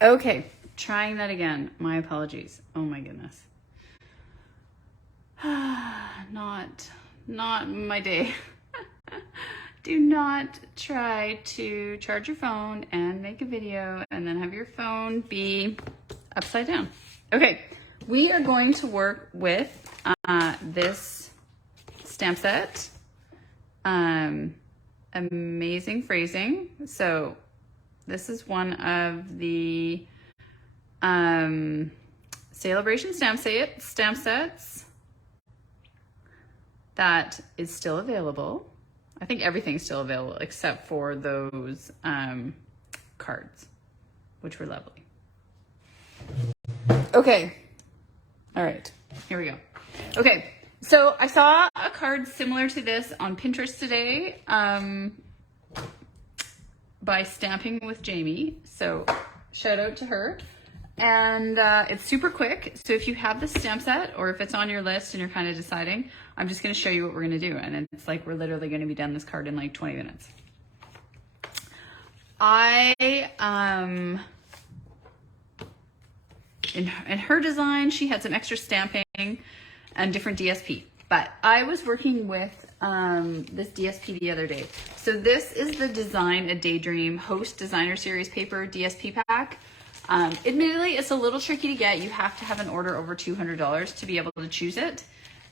Okay, trying that again. My apologies. Oh my goodness. Not my day. Do not try to charge your phone and make a video and then have your phone be upside down. Okay, we are going to work with this stamp set. Amazing phrasing. So this is one of the Saleabration stamp sets that is still available. I think everything's still available except for those cards, which were lovely. Okay. All right, here we go. Okay, so I saw a card similar to this on Pinterest today by Stamping with Jaimie. So shout out to her. And it's super quick. So if you have the stamp set or if it's on your list and you're kind of deciding, I'm just going to show you what we're going to do. And it's like we're literally going to be done this card in like 20 minutes. In her design, she had some extra stamping and different DSP. But I was working with this DSP the other day. So this is the Design a Daydream Host Designer Series Paper DSP pack. Admittedly, it's a little tricky to get. You have to have an order over $200 to be able to choose it.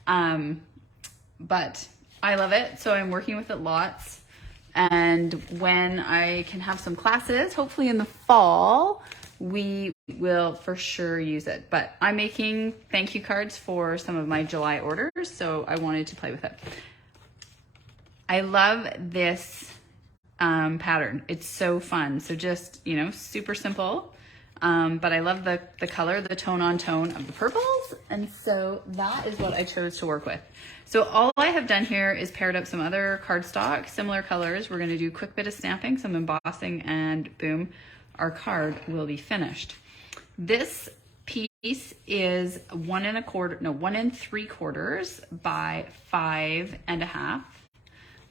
But I love it, so I'm working with it lots. And when I can have some classes, hopefully in the fall, we will for sure use it. But I'm making thank you cards for some of my July orders, so I wanted to play with it. I love this pattern. It's so fun. So just, you know, super simple. But I love the color, the tone on tone of the purples. And so that is what I chose to work with. So all I have done here is paired up some other cardstock, similar colors. We're going to do a quick bit of stamping, some embossing, and boom, our card will be finished. This piece is 1 3/4 by 5 1/2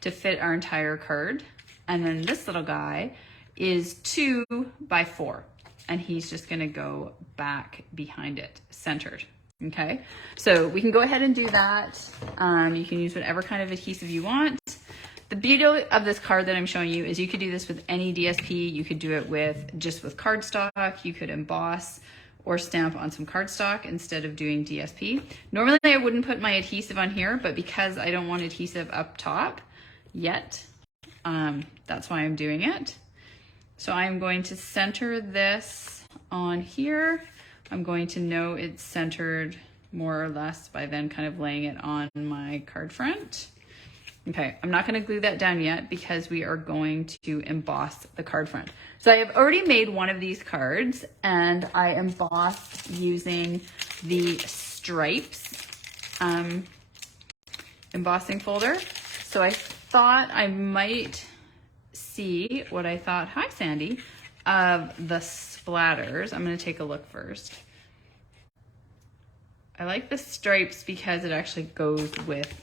to fit our entire card. And then this little guy is 2 by 4. And he's just gonna go back behind it, centered, okay? So we can go ahead and do that. You can use whatever kind of adhesive you want. The beauty of this card that I'm showing you is you could do this with any DSP. You could do it just with cardstock. You could emboss or stamp on some cardstock instead of doing DSP. Normally I wouldn't put my adhesive on here, but because I don't want adhesive up top yet, that's why I'm doing it. So I'm going to center this on here. I'm going to know it's centered more or less by then kind of laying it on my card front. Okay, I'm not going to glue that down yet because we are going to emboss the card front. So I have already made one of these cards and I embossed using the stripes embossing folder. So I thought I might see what I thought, hi Sandy, of the splatters. I'm going to take a look first. I like the stripes because it actually goes with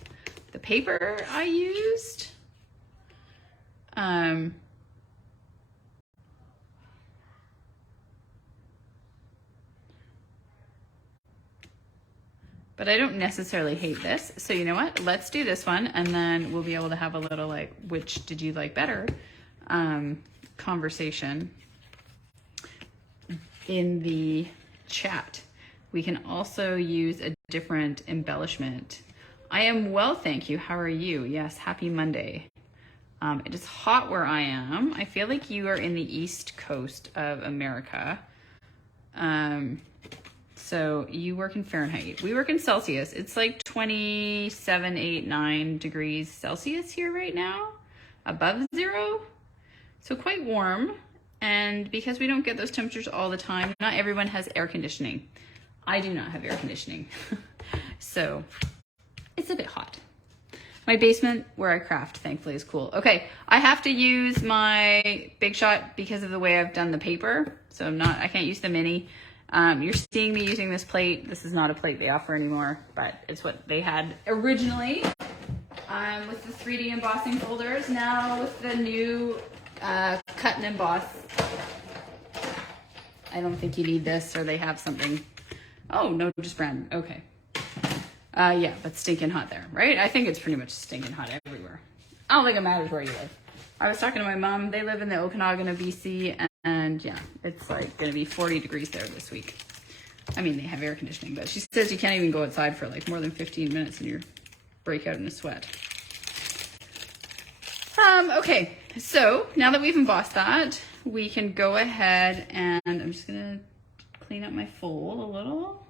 the paper I used. But I don't necessarily hate this. So you know what? Let's do this one and then we'll be able to have a little like, which did you like better? Conversation in the chat. We can also use a different embellishment. I am well, thank you. How are you? Yes, happy Monday. It is hot where I am. I feel like you are in the East Coast of America. So you work in Fahrenheit. We work in Celsius. It's like 27, 8, 9 degrees Celsius here right now, above 0. So quite warm. And because we don't get those temperatures all the time, not everyone has air conditioning. I do not have air conditioning. So it's a bit hot. My basement where I craft, thankfully, is cool. Okay, I have to use my Big Shot because of the way I've done the paper. So I can't use the mini. You're seeing me using this plate. This is not a plate they offer anymore, but it's what they had originally with the 3D embossing folders. Now with the new cut and emboss I don't think you need this, or they have something. Oh, no, just brand. Okay. Yeah, but stinking hot there, right? I think it's pretty much stinking hot everywhere. I don't think it matters where you live. I was talking to my mom. They live in the Okanagan of BC, and yeah, it's like going to be 40 degrees there this week. I mean, they have air conditioning, but she says you can't even go outside for like more than 15 minutes and you break out in a sweat. Okay, so now that we've embossed that, we can go ahead and I'm just going to clean up my fold a little.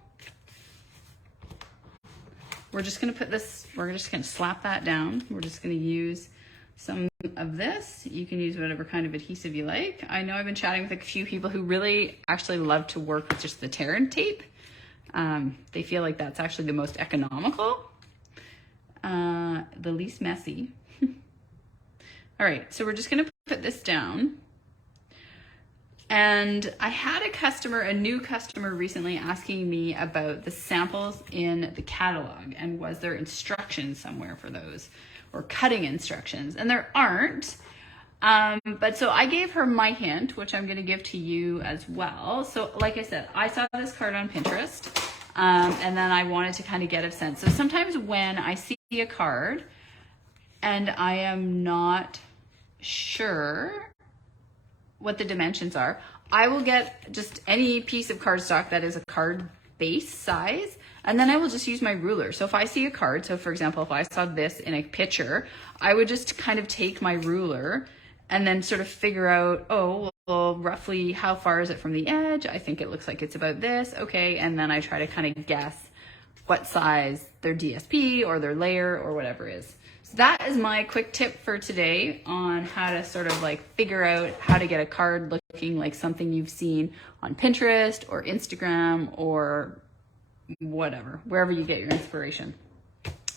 We're just going to put this, we're just going to slap that down. We're just going to use some of this. You can use whatever kind of adhesive you like. I know I've been chatting with a few people who really actually love to work with just the tear and tape. They feel like that's actually the most economical, the least messy. All right, so we're just going to put this down. And I had a new customer recently asking me about the samples in the catalog and was there instructions somewhere for those, or cutting instructions, and there aren't. But so I gave her my hint, which I'm going to give to you as well. So like I said, I saw this card on Pinterest, and then I wanted to kind of get a sense. So sometimes when I see a card and I am not sure what the dimensions are, I will get just any piece of cardstock that is a card base size, and then I will just use my ruler. So if I see a card, so for example, if I saw this in a picture, I would just kind of take my ruler and then sort of figure out, oh, well, roughly how far is it from the edge? I think it looks like it's about this. Okay, and then I try to kind of guess what size their DSP or their layer or whatever is. So that is my quick tip for today on how to sort of like figure out how to get a card looking like something you've seen on Pinterest or Instagram or whatever, wherever you get your inspiration.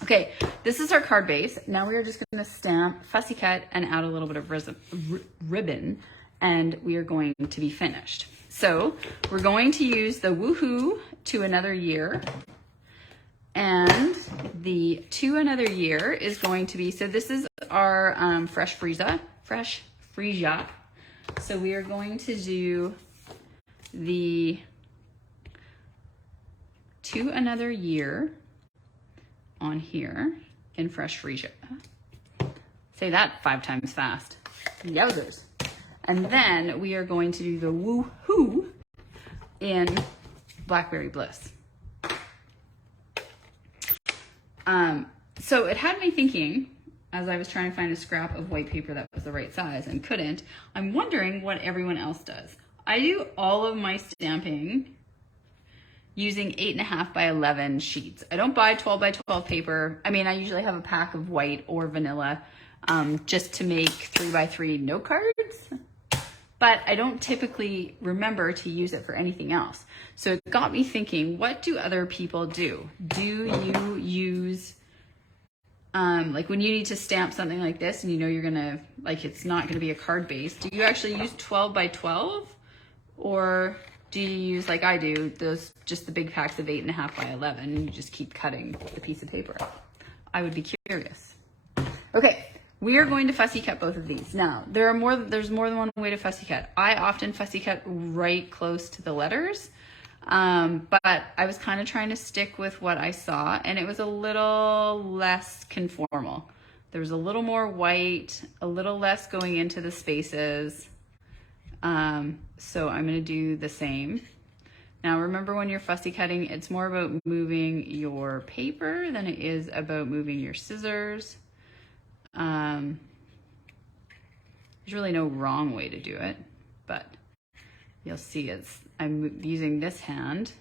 Okay, this is our card base. Now we are just going to stamp, fussy cut, and add a little bit of ribbon, and we are going to be finished. So we're going to use the Woohoo to Another Year. And the To Another Year is going to be, so this is our fresh freesia. So we are going to do the To Another Year on here in fresh freesia. Say that 5 times fast. Yowzers. And then we are going to do the Woohoo in Blackberry Bliss. So it had me thinking, as I was trying to find a scrap of white paper that was the right size and couldn't, I'm wondering what everyone else does. I do all of my stamping using 8.5 by 11 sheets. I don't buy 12 by 12 paper. I mean, I usually have a pack of white or vanilla just to make 3 by 3 note cards, but I don't typically remember to use it for anything else. So it got me thinking, what do other people do? Do you use, like when you need to stamp something like this and you know you're gonna, like it's not gonna be a card base, do you actually use 12 by 12? Or do you use, like I do, those just the big packs of 8.5 by 11 and you just keep cutting the piece of paper? I would be curious. Okay. We are going to fussy cut both of these. Now, there's more than one way to fussy cut. I often fussy cut right close to the letters, but I was kind of trying to stick with what I saw, and it was a little less conformal. There was a little more white, a little less going into the spaces, so I'm going to do the same. Now, remember when you're fussy cutting, it's more about moving your paper than it is about moving your scissors. There's really no wrong way to do it, but you'll see I'm using this hand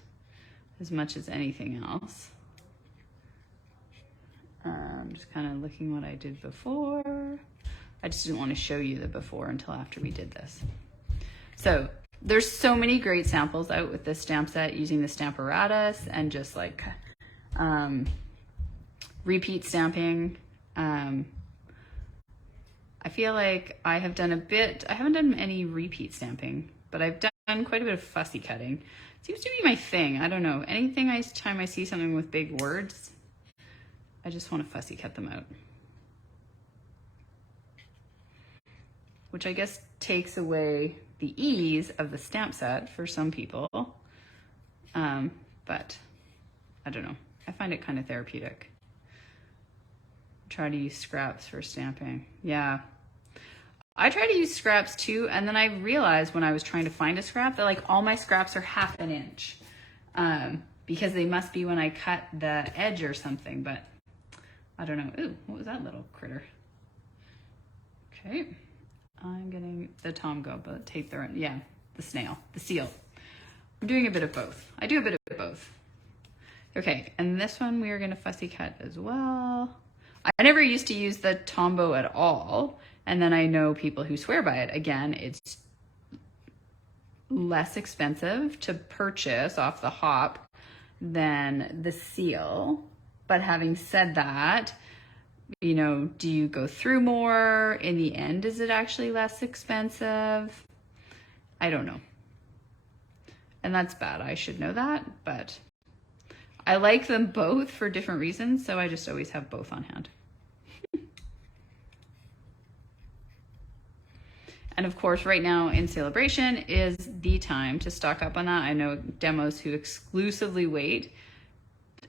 as much as anything else. I'm just kind of looking what I did before. I just didn't want to show you the before until after we did this. So there's so many great samples out with this stamp set using the Stamparatus and just like repeat stamping. I feel like I have done I haven't done any repeat stamping, but I've done quite a bit of fussy cutting. It seems to be my thing. I don't know. Anytime I see something with big words, I just want to fussy cut them out. which I guess takes away the ease of the stamp set for some people. But I don't know. I find it kind of therapeutic. Try to use scraps for stamping. Yeah. I try to use scraps too, and then I realized when I was trying to find a scrap that like all my scraps are half an inch. Because they must be when I cut the edge or something, but I don't know. Ooh, what was that little critter? Okay. I'm getting the Tomgo, but take the, yeah, the snail, the seal. I'm doing a bit of both. I do a bit of both. Okay, and this one we are gonna fussy cut as well. I never used to use the Tombow at all, and then I know people who swear by it. Again, it's less expensive to purchase off the hop than the seal. But having said that, you know, do you go through more? In the end, is it actually less expensive? I don't know. And that's bad. I should know that, but I like them both for different reasons, so I just always have both on hand. And of course, right now in Saleabration is the time to stock up on that. I know demos who exclusively wait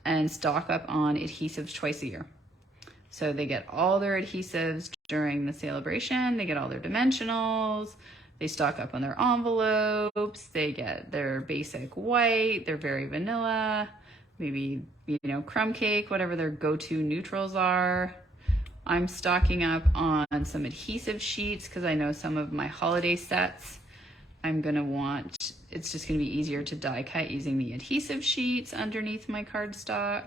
and stock up on adhesives twice a year. So they get all their adhesives during the Saleabration, they get all their dimensionals, they stock up on their envelopes, they get their basic white, their very vanilla, maybe, you know, crumb cake, whatever their go-to neutrals are. I'm stocking up on some adhesive sheets because I know some of my holiday sets I'm gonna want, it's just gonna be easier to die cut using the adhesive sheets underneath my cardstock.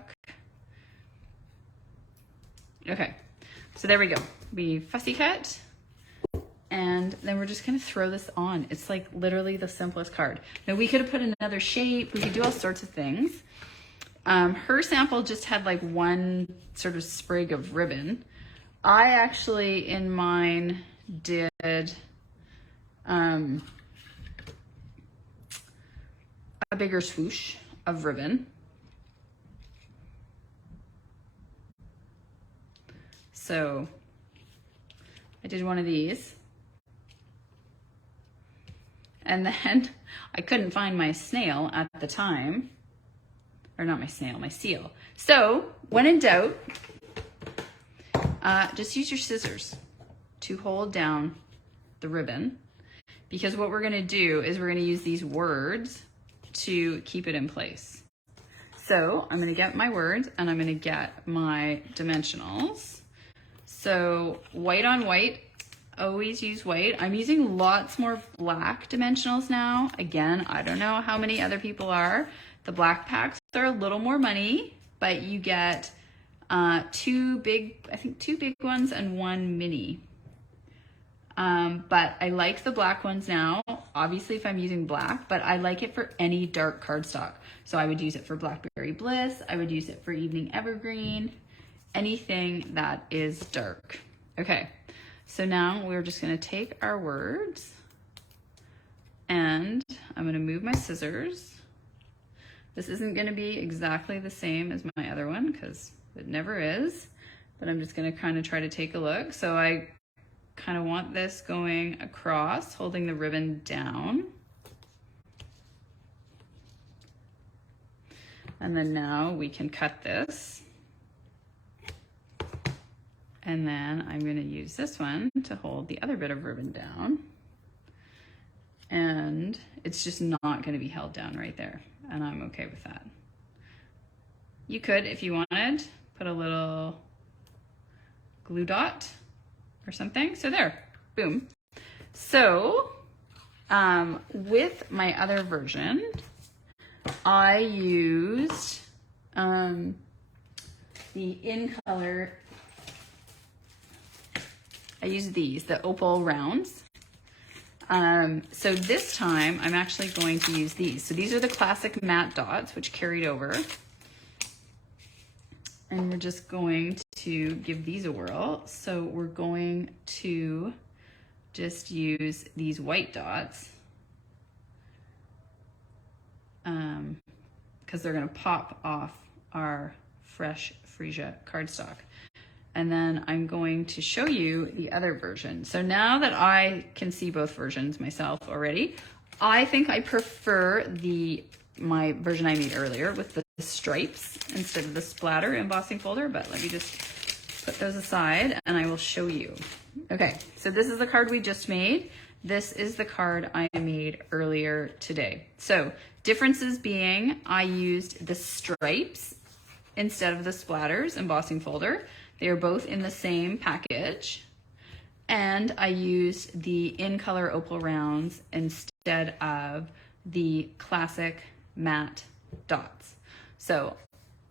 Okay, so there we go. We fussy cut, and then we're just gonna throw this on. It's like literally the simplest card. Now we could have put another shape, we could do all sorts of things. Her sample just had like one sort of sprig of ribbon. I actually, in mine, did a bigger swoosh of ribbon. So I did one of these. And then I couldn't find my snail at the time. Or not my snail, my seal. So when in doubt, just use your scissors to hold down the ribbon, because what we're gonna do is we're gonna use these words to keep it in place. So I'm gonna get my words and I'm gonna get my dimensionals. So white on white, always use white. I'm using lots more black dimensionals now. Again, I don't know how many other people are. The black packs are a little more money, but you get two big ones and one mini. But I like the black ones now, obviously if I'm using black, but I like it for any dark cardstock. So I would use it for Blackberry Bliss, I would use it for Evening Evergreen, anything that is dark. Okay, so now we're just gonna take our words and I'm gonna move my scissors. This isn't gonna be exactly the same as my other one because it never is, but I'm just gonna kind of try to take a look. So I kind of want this going across, holding the ribbon down. And then now we can cut this. And then I'm gonna use this one to hold the other bit of ribbon down. And it's just not gonna be held down right there. And I'm okay with that. You could, if you wanted, put a little glue dot or something. So there, boom. So with my other version, I used the In Color, I used these, the opal rounds. So this time I'm actually going to use these. So these are the classic matte dots, which carried over. And we're just going to give these a whirl. So we're going to just use these white dots because they're gonna pop off our fresh freesia cardstock. and then I'm going to show you the other version. So now that I can see both versions myself already, I think I prefer my version I made earlier with the stripes instead of the splatter embossing folder, but let me just put those aside and I will show you. Okay, so this is the card we just made. This is the card I made earlier today. So differences being I used the stripes instead of the splatters embossing folder. They are both in the same package. And I used the in color opal rounds instead of the classic matte dots. So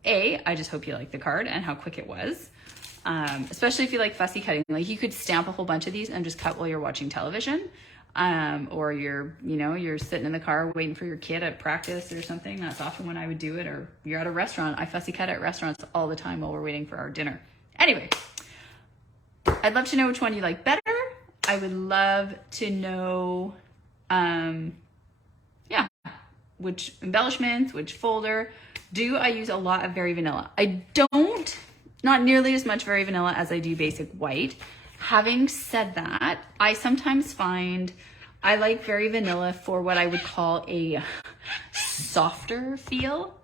I just hope you like the card and how quick it was. Especially if you like fussy cutting. Like you could stamp a whole bunch of these and just cut while you're watching television. Or you're sitting in the car waiting for your kid at practice or something. That's often when I would do it. Or you're at a restaurant. I fussy cut at restaurants all the time while we're waiting for our dinner. Anyway, I'd love to know which one you like better. I would love to know, which embellishments, which folder. Do I use a lot of Very Vanilla? I don't, not nearly as much Very Vanilla as I do Basic White. Having said that, I sometimes find I like Very Vanilla for what I would call a softer feel,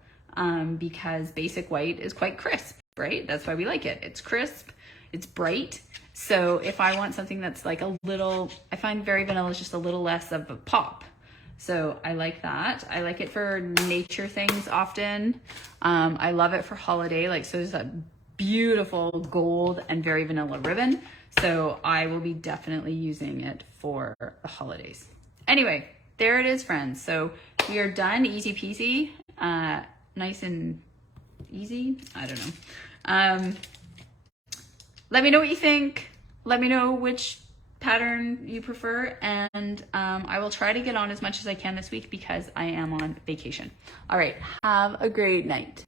because Basic White is quite crisp, right? That's why we like it. It's crisp, it's bright. So if I want something that's like a little, I find Very Vanilla is just a little less of a pop. So I like that. I like it for nature things often. I love it for holiday. Like, so there's that beautiful gold and Very Vanilla ribbon. So I will be definitely using it for the holidays. Anyway, there it is, friends. So we are done, easy peasy, nice and easy. I don't know. Let me know what you think. Let me know which pattern you prefer, and I will try to get on as much as I can this week because I am on vacation. All right, have a great night.